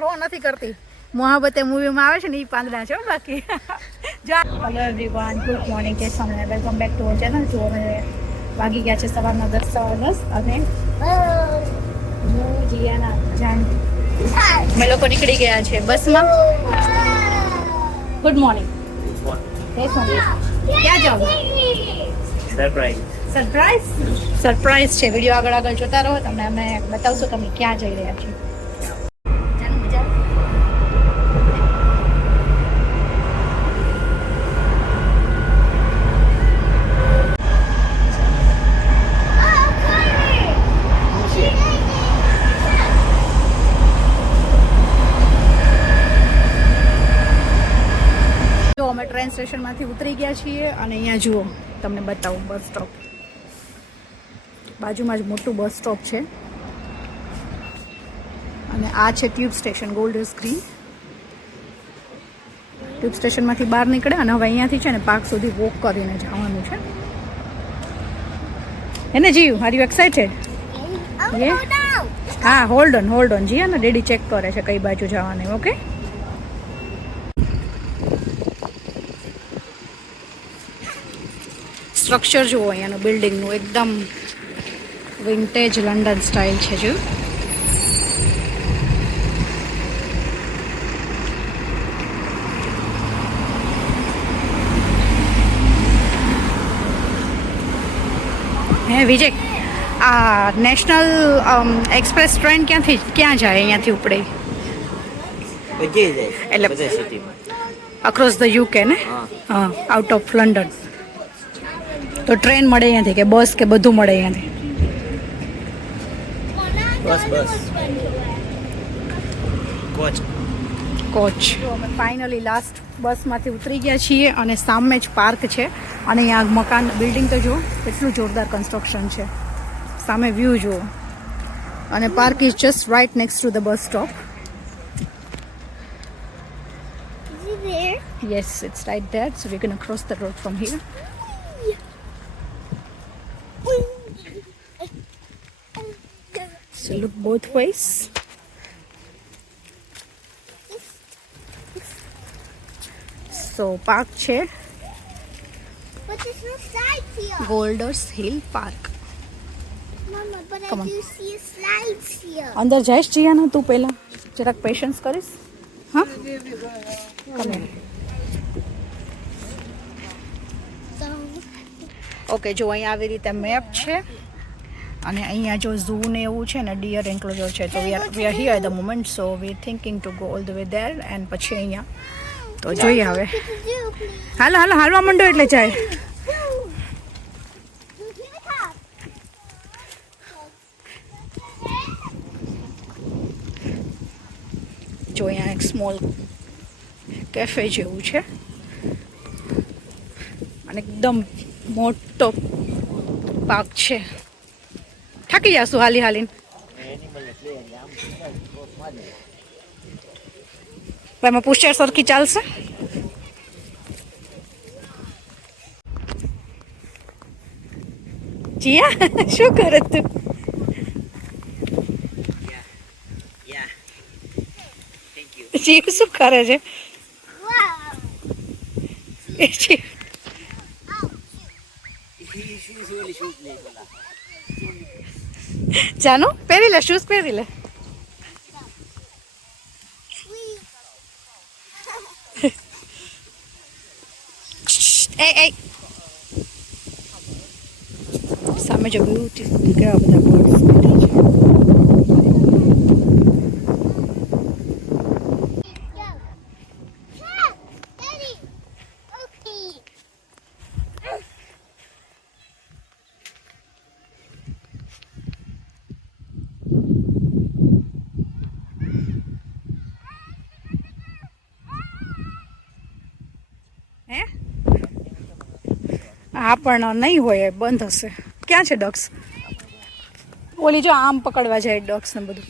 Throw નથી કરતી. મોહબ્બતે મૂવીમાં આવે છે ને એ પાંદડા છે હો બાકી. જો. હેલો એવરીવન ગુડ મોર્નિંગ કે તમને વેલકમ બેક ટુ ચેનલ જો અમે વાગી ગયા છે સવારના દસ સવા દસ અને હું જીયાના જાન અમે લોકો નીકળી ગયા છે બસમાં. ગુડ મોર્નિંગ હે સોની ક્યાં જાવ સરપ્રાઈઝ સરપ્રાઈઝ સરપ્રાઈઝ છે. વીડિયો આગળ આગળ જોતા રહો. તમને અમે બતાવશું તમે ક્યાં જઈ રહ્યા છો સ્ટેશનમાંથી ઉતરી ગયા છીએ અને અહીંયા જુઓ તમને બતાવું બસ સ્ટોપ બાજુમાં જ મોટું બસ સ્ટોપ છે. અને આ છે tube station Golders Green tube સ્ટેશનમાંથી બહાર નીકળે અને હવે અહીંયાથી છે ને પાર્ક સુધી વોક કરીને જવાનું છે. એને જીવ આર યુ એક્સાઇટેડ. હા hold on hold on Jiya ને ડેડી ચેક કરે છે કઈ બાજુ જવાની ઓકે સ્ટ્રક્ચર જુઓ અહીંયાનું બિલ્ડિંગનું એકદમ વિન્ટેજ લંડન સ્ટાઇલ છે જો. હે વિજય આ નેશનલ એક્સપ્રેસ ટ્રેન ક્યાંથી ક્યાં જાય અહીંયાથી ઉપડે? એટલે- અક્રોસ ધ યુકે ને. હા. આઉટ ઓફ લંડન તો ટ્રેન મળે અહીંયાથી કે બસ કે બધું મળે અહીંયાથી? Bus bus. કોચ. કોચ. અમે ફાઇનલી લાસ્ટ બસમાંથી ઉતરી ગયા છીએ અને સામે જ પાર્ક છે. અને અહીંયા મકાન બિલ્ડિંગ તો જુઓ કેટલું જોરદાર કન્સ્ટ્રક્શન છે. સામે વ્યૂ જુઓ. અને park is just right next to the bus stop yes it's right Yes, it's right there. So we're going to cross the road from here. So look both ways. So park છે. Golders Hill Park. અંદર જઈશ જીયાના તું પહેલા જરાક patience કરીશ હા કમે So, okay, જો અહીંયા આવી રીતે મેપ છે અને અહીંયા જો ઝૂ ને એવું છે ને ડિયર એન્ક્લોઝર છે, તો we are we are here the moment so we thinking to go all the way there and પછી અહીંયા તો જોઈએ હવે. હાલો હાલો, હાલવા માંડો એટલે જાય. જો અહીંયા એક સ્મોલ કેફે જેવું છે અને એકદમ મોટો પાક છે. થાકી જશું હાલી હાલીને. એમાં પુષ્ચર સરખી ચાલશે? જીયા શું કરે તું? જીવ શું કરે છે Wow. એ જીવ શૂઝ ઓલી શૂઝ નહીં બોલા જાનુ પહેરી લે શૂઝ પહેરી લે એ એ સામે જો બ્યુટી કેવા બધા બર્ડ્સ પણ નહીં હોય બંધ હશે. ક્યાં છે ડક્સ ઓલી જો આમ પકડવા જાય ડક્સ ને બધું.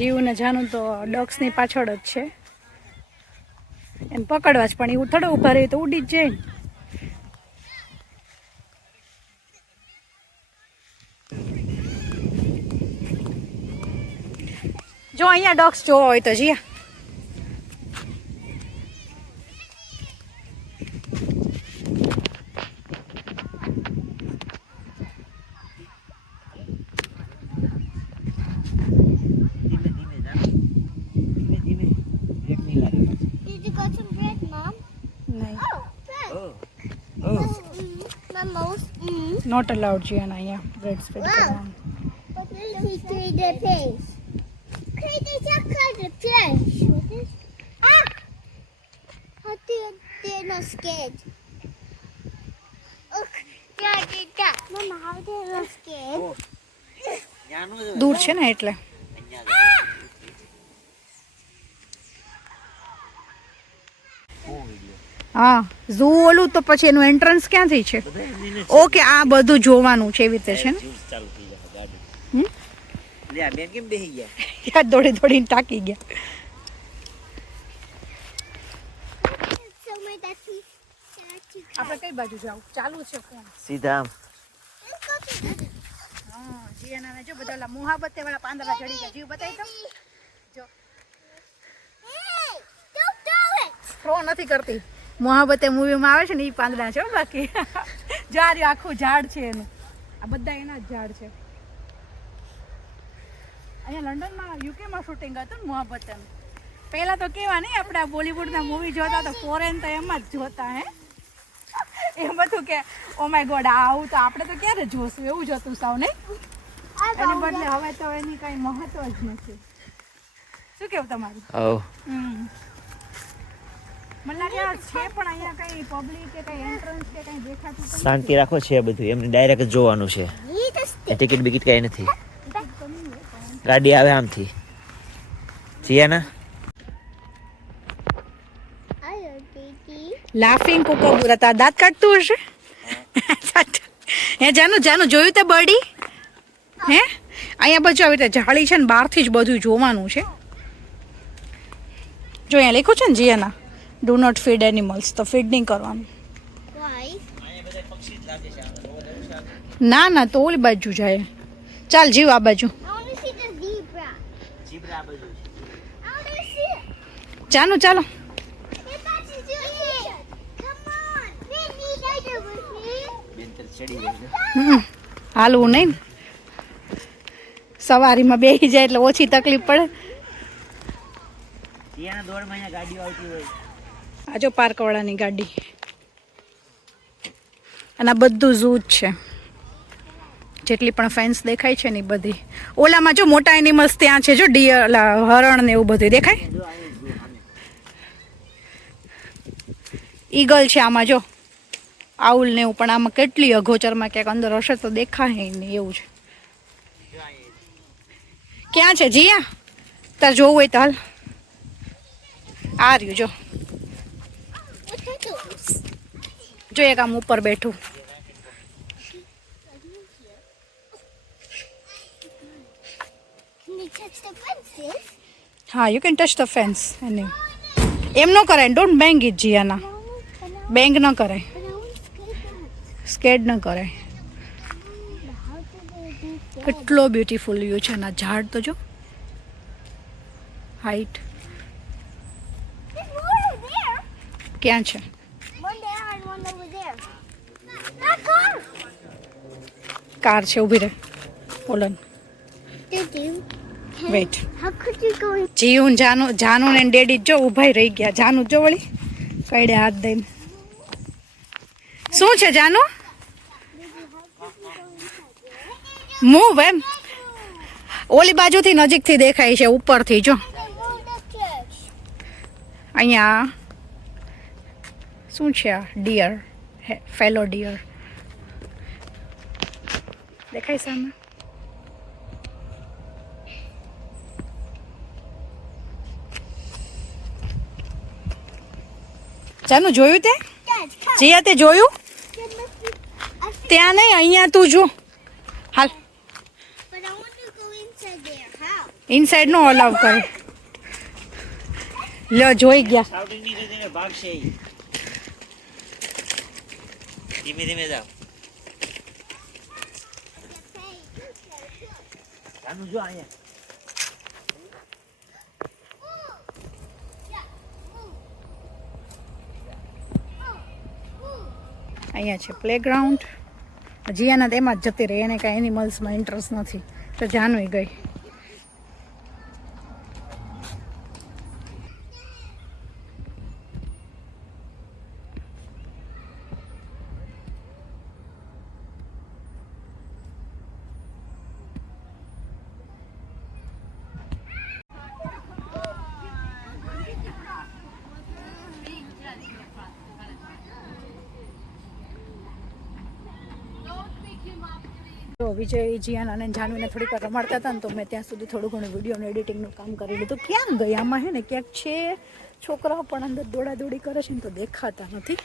જીવ ને જાનું તો ડક્સની પાછળ જ છે. એને પકડવા જ પણ એવું થોડો ઊભા રહે તો ઉડી જ જાય જો અહીંયા ડોગ્સ જોવા હોય તો જીયા. Not scared? Oh. ન્યાનું જ હોય. દૂર છે ને એટલે અહીંયા જ હોય. શું video? હા ઝૂ ઓલું તો પછી એનું એન્ટ્રન્સ ક્યાંથી છે? ઓકે આ બધું જોવાનું છે એવી રીતે છે ને? juice ચાલુ થઈ જશે ગાડી. હમ? લે આ બેન કેમ બેહી ગયા? યાર દોડી દોડીને ટાકી ગયા. આપણે કઈ બાજુ જાવ ચાલુ છે ફોન સીધા હા જીયાના જો બધા વાળા પાંદડા ચડી ગયા. જીવ બતાવી તો જો! થ્રો નથી કરતી. મુહાબતે મૂવીમાં આવે છે ને એ પાંદડા છે બાકી. જો આ આખું ઝાડ છે એનું. આ બધા એના જ ઝાડ છે. અહીંયા લંડનમાં યુકેમાં શૂટિંગ હતું ને પહેલા તો કેવા નહીં આપણે બોલિવૂડના મૂવી જોતા તો ફોરેન તો એમાં જ જોતા હે? એમ બધું કે ઓ માય ગોડ આવું તો આપણે તો ક્યારે જોશું? એવું જ હતું સાવ નહીં? એને બદલે હવે તો એની કઈ મહત્વ જ નથી. શું કેવું તમારું? હમ. શાંતિ રાખો છે બધું. એમને ડાયરેક્ટ જોવાનું છે. એ ટિકિટ બિકિટ કઈ નથી. ગાડી આવે આમથી. જીયાના. લાફિંગ કોકોબુરા હતા દાંત કાઢતું હશે? હે જાનું જાનું જોયું તે બર્ડી હે? અહીંયા બધું આવી રીતે જાળી છે ને બહારથી જ બધું જોવાનું છે. જો અહીંયા લખ્યું છે ને જીયાના? ડુ નોટ ફીડ એનિમલ્સ તો ફીડ નહીં કરવાનું? ના ના તો ઓલી બાજુ જાય. ચાલ જીવ આ બાજુ. ચાલો ચાલો. હાલવું નહીં. સવારીમાં બેસી જાય એટલે ઓછી તકલીફ પડે. ત્યાં દોઢ મહિના ગાડીઓ આવતી હોય. આ જો પાર્કવાળાની ગાડી. અને બધું ઝૂ જ છે. જેટલી પણ ફેન્સ દેખાય છે ને બધી. ઓલામાં જો મોટા એનિમલ્સ ત્યાં છે, જો ડિયર હરણ ને એવું બધું દેખાય? ઈગલ છે આમાં જો. આઉલ ને એવું, પણ આમાં કેટલી અગોચરમાં ક્યાંક અંદર હશે તો દેખાય નહીં એવું છે. ક્યાં છે? જીયા? તાર જોવું હોય તો હાલ. આ રહ્યું જો. જો એક આમ ઉપર બેઠું Can you touch the fences? હા you can touch the fence એની એમ ન કરાય don't bang it જીયાના No, but I, bang ન કરાય but I want to skate that. Skate ન કરાય But how do they do that? કેટલો બ્યુટીફુલ વ્યૂ છે એના ઝાડ તો જો height There's more over there. ક્યાં છે કાર છે ઊભી રહે. બોલન. In? જીવું જાનુ જાનુ ને ડેડી જો ઊભાઈ રહી ગયા. જાનુ જો વળી કઈડે હાથ દઈને. શું છે જાનુ? મૂવ એમ. ઓલી બાજુથી નજીકથી દેખાય છે ઉપરથી જો. અહીંયા. શું છે આ? ડિયર ફેલો ડિયર દેખાય સામે ચાનું જોયું તે? જીયા તે જોયું? ત્યાં નહીં અહીંયા તું જો. હાલ? ઇનસાઇડ નો અલાવ કરે. લ્યો જોઈ ગયા. ધીમે ધીમે જાઓ. જાનું જો અહીંયા. અહીંયા છે પ્લેગ્રાઉન્ડ જીયાના તેમાં જ જતી રહી, એને કાંઈ એનિમલ્સમાં ઇન્ટરેસ્ટ નથી. તો જાનવી ગઈ. તો વિજય જીયાન અને જાનવીને થોડીક વાર રમાડતા હતા ને તો મેં ત્યાં સુધી થોડું ઘણું વિડીયોનું એડિટિંગનું કામ કરી લીધું. ક્યાં ગયા આમાં હે ને? ક્યાંક છે? છોકરાઓ પણ અંદર દોડાદોડી કરે છે ને તો દેખાતા નથી.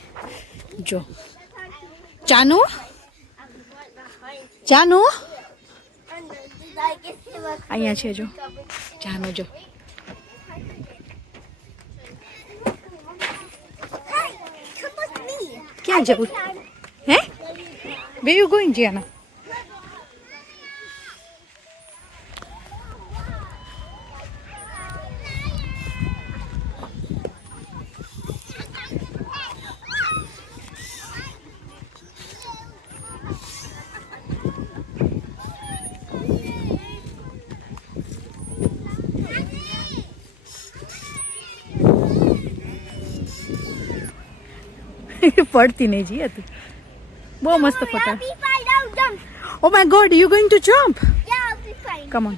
જો. જાનુ જાનુ અહીંયા છે, જો. જાનુ, જો. ક્યાં જવું? હે? વે યુ ગોઈંગ જીયાના પડતી નહીં જીયા તું બહુ મસ્ત I'll ફોટા be fine. I'll jump. Oh my God you going to jump Yeah, I'll be fine. Come on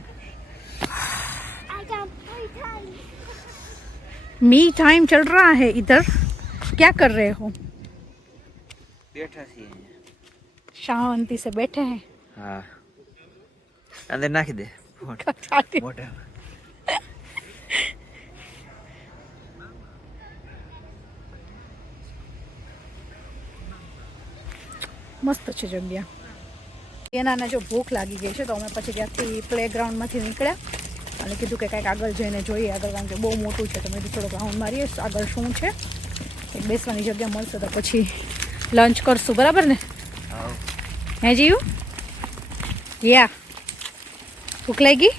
I jump three times. Me time चल रहा है इधर क्या कर रहे हो બેઠા છીએ અહીંયા. शांति से बैठे हैं હા અંદર નાખી દે ફોન મસ્ત છે જગ્યા. એનાને જો ભૂખ લાગી ગઈ છે તો અમે પછી ત્યાંથી પ્લેગ્રાઉન્ડમાંથી નીકળ્યા. અને કીધું કે કાંઈક આગળ જઈને જોઈએ. આગળ કારણ કે બહુ મોટું છે તો મેં થોડોક રાઉન્ડ મારીએ. આગળ શું છે? એક બેસવાની જગ્યા મળશે તો પછી લંચ કરશું. બરાબર ને. હે. જીયું? યા. ભૂખ લાગી?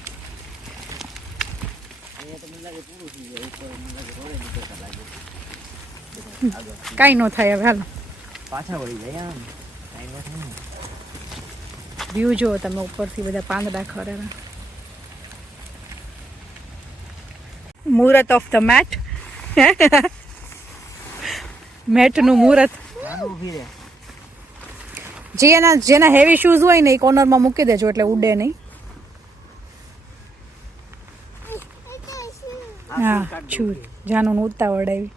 કાંઈ ન થાય હવે હાલો. પાછા વળી જાય આમ. વ્યૂ જુઓ તમે ઉપરથી બધા પાંદડા ખરેલા મુહૂર્ત ઓફ ધ મેટ મેટનું મુહૂર્ત જાનું જે એના જેના હેવી શૂઝ હોય ને એ કોર્નરમાં મૂકી દેજો એટલે ઉડે નહીં. હા છૂટ. જાનું ઉતાવળ આવી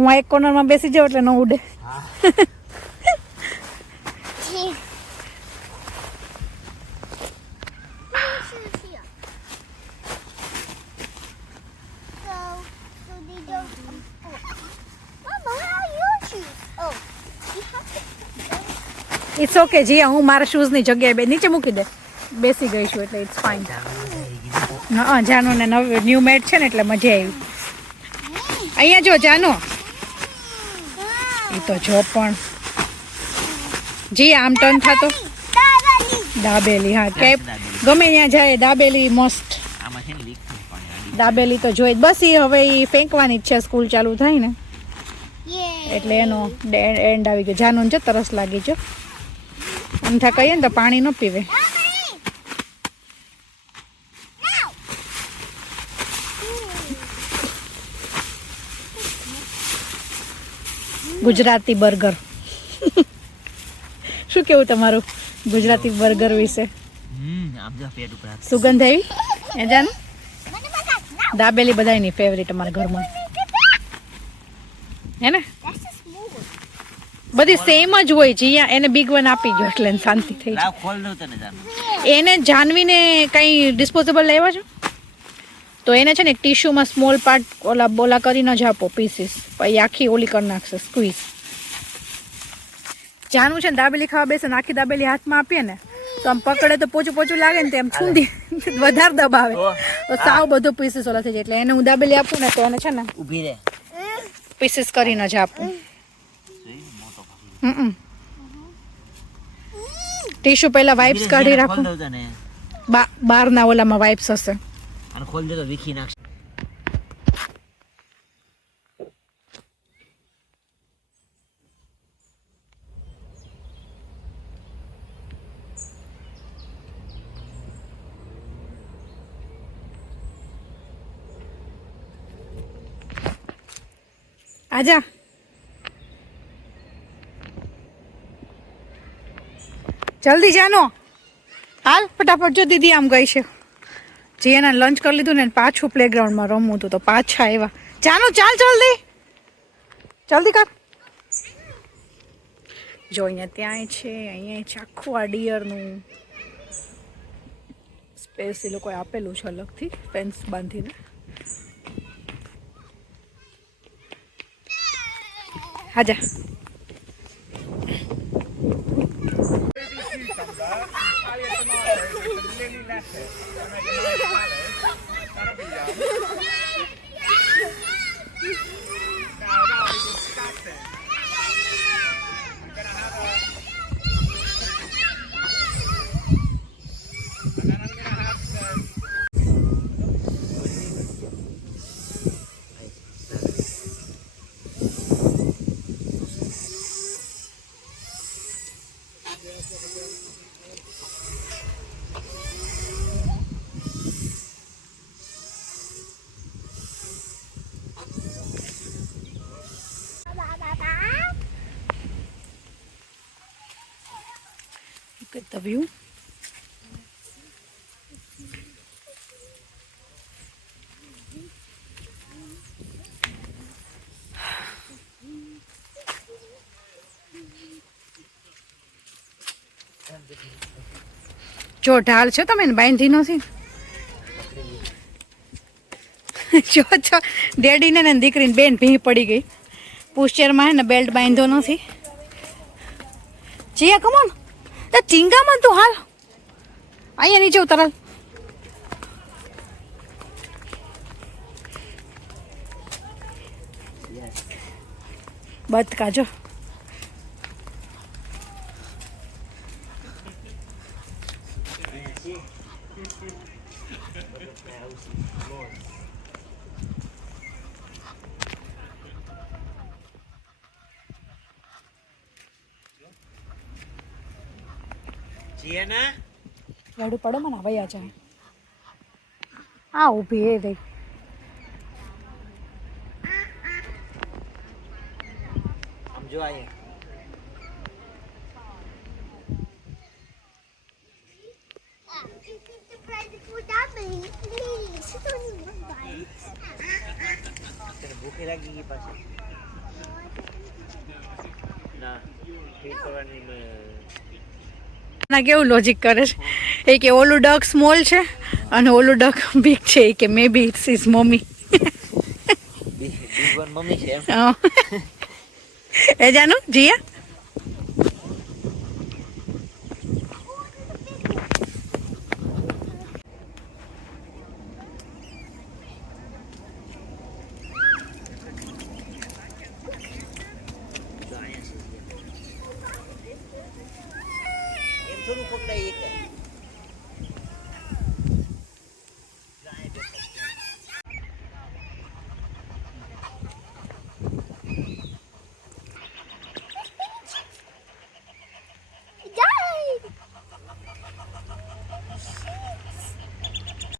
હું આ એક કોર્નરમાં બેસી જાઉં એટલે ન ઉડે. ઇટ્સ ઓકે જી હું મારા શૂઝની જગ્યાએ બે નીચે મૂકી દે. બેસી ગઈ છું એટલે ઇટ્સ ફાઇન હા જાનો ને ન્યૂ મેટ છે ને એટલે મજા આવી. અહીંયા જો જાનો. એ તો જો પણ. જી આમ ટર્ન થતો. દાબેલી હા કે ગમે ત્યાં જાય દાબેલી મસ્ત દાબેલી તો જોઈ જ. બસ એ હવે એ ફેંકવાની જ છે સ્કૂલ ચાલુ થાય ને. એટલે એનો એન્ડ આવી ગયો. જાનું જો તરસ લાગી જો. અંઠા કહીએ ને તો પાણી ન પીવે. ગુજરાતી બર્ગર. શું કેવું તમારું ગુજરાતી બર્ગર વિશે. સુગંધ આવી? એ જાનું. દાબેલી બધાની ફેવરિટ અમારા ઘરમાં. હે ને. બધી સેમ જ હોય જીયા એને બિગ વન આપી ગયો એટલે શાંતિ થઈ એને જાનવીને કઈ ડિસ્પોઝેબલ લેવા છો? તો એને છે ને એક ટીશ્યુમાં સ્મોલ પાર્ટ ઓલા બોલા કરીને જ આપો પીસીસ પછી આખી ઓલી કરી નાખશે સ્ક્વીઝ જાનું છે ને દાબેલી ખાવા બેસે ને આખી દાબેલી હાથમાં આપીએ ને તો આમ પકડે તો પોચું પોચું લાગે ને તો એમ છૂંદી. વધારે દબાવે. તો સાવ બધું પીસીસ ઓલા થઈ જાય. એટલે એને હું દાબેલી આપું ને તો એને છે ને ઊભી રહે. પીસીસ કરીને જ આપું. હમ ટીશ્યુ પહેલા વાઇપ્સ કાઢી રાખું. દઉં બા બહારના ઓલામાં વાઇપ્સ હશે. અને ખોલ દે તો વીખી નાખશે. આજા. જલ્દી જાનો. હાલ, ફટાફટ જો દીદી આમ ગઈ છે. જે એને લંચ કરી લીધું ને પાછું પ્લેગ્રાઉન્ડમાં રમવું હતું તો પાછા આવ્યા. જાનો, ચાલ જલ્દી. જલ્દી કર. જો અહીંયા ત્યાં છે, અહીંયા છે, આખું આ ડિયરનું સ્પેસ એ લોકોએ આપેલું છે અલગથી ફેન્સ બાંધીને. હાજા That's it. The view. જો, ઢાલ છો તમે બાંધી નથી જો છો ડેડીને ને દીકરીને બેન ભી પડી ગઈ. પુશ્ચરમાં હે ને બેલ્ટ બાંધ્યો નથી જીયા કમોન તે ચીંગામાં તું હાલ. અહીંયા નીચે ઉતર બત બતકા જો જીયાના રડું પડે મને વયા જાય આ ઊભી એ રહી જો. તને ભૂખી લાગી ગઈ પાછી ના કેવું લોજિક કરે છે એ કે ઓલું ડક સ્મોલ છે અને ઓલું ડક બિગ છે. એ કે maybe it's is mummy એ જાનું જીયા?